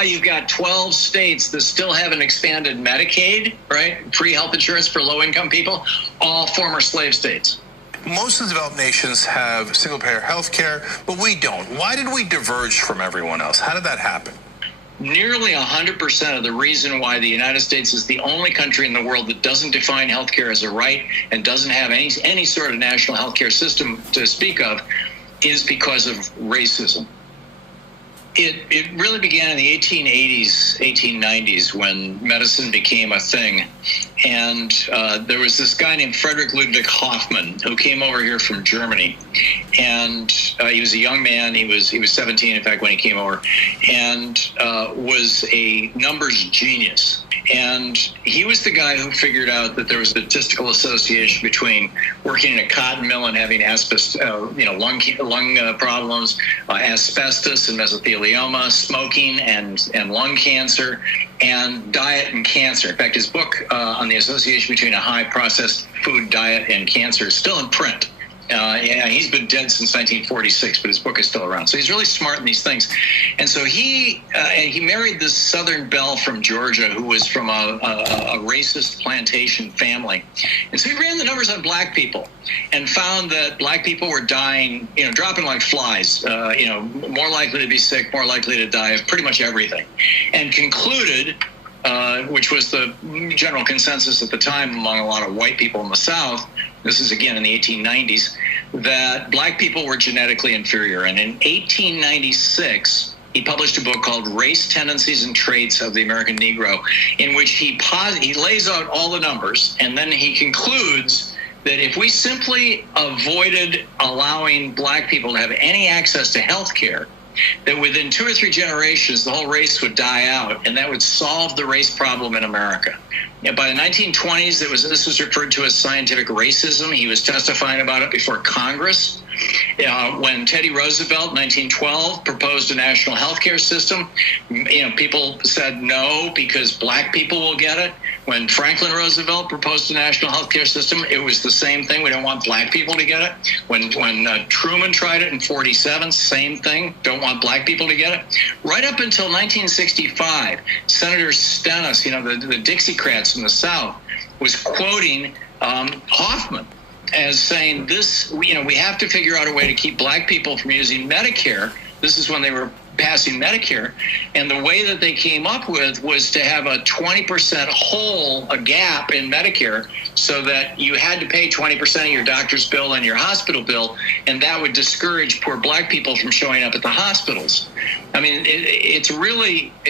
why you've got 12 states that still haven't expanded Medicaid, right? Free health insurance for low-income people, all former slave states. Most of the developed nations have single-payer health care, but we don't. Why did we diverge from everyone else? How did that happen? Nearly 100% of the reason why the United States is the only country in the world that doesn't define healthcare as a right and doesn't have any sort of national healthcare system to speak of is because of racism. It really began in the 1880s, 1890s when medicine became a thing. And there was this guy named Frederick Ludwig Hoffman who came over here from Germany. And he was a young man. He was 17, in fact, when he came over, and was a numbers genius. And he was the guy who figured out that there was a statistical association between working in a cotton mill and having lung problems, asbestos and mesothelioma, smoking and lung cancer, and diet and cancer. In fact, his book on the association between a high processed food diet and cancer is still in print. He's been dead since 1946, but his book is still around. So he's really smart in these things. And so he married this Southern belle from Georgia who was from a racist plantation family. And so he ran the numbers on black people and found that black people were dying, dropping like flies, more likely to be sick, more likely to die of pretty much everything. And concluded, which was the general consensus at the time among a lot of white people in the South, this is again in the 1890s, that black people were genetically inferior. And in 1896, he published a book called Race, Tendencies, and Traits of the American Negro, in which he lays out all the numbers, and then he concludes that if we simply avoided allowing black people to have any access to health care, that within 2 or 3 generations, the whole race would die out, and that would solve the race problem in America. By the 1920s, this was referred to as scientific racism. He was testifying about it before Congress. When Teddy Roosevelt, 1912, proposed a national health care system, people said no because black people will get it. When Franklin Roosevelt proposed a national health care system, it was the same thing. We don't want black people to get it. When Truman tried it in 47, same thing. Don't want black people to get it. Right up until 1965, Senator Stennis, the Dixiecrats in the South, was quoting Hoffman as saying this, we have to figure out a way to keep black people from using Medicare. This is when they were passing Medicare. And the way that they came up with was to have a 20% hole, a gap in Medicare, so that you had to pay 20% of your doctor's bill and your hospital bill, and that would discourage poor black people from showing up at the hospitals. I mean, it's really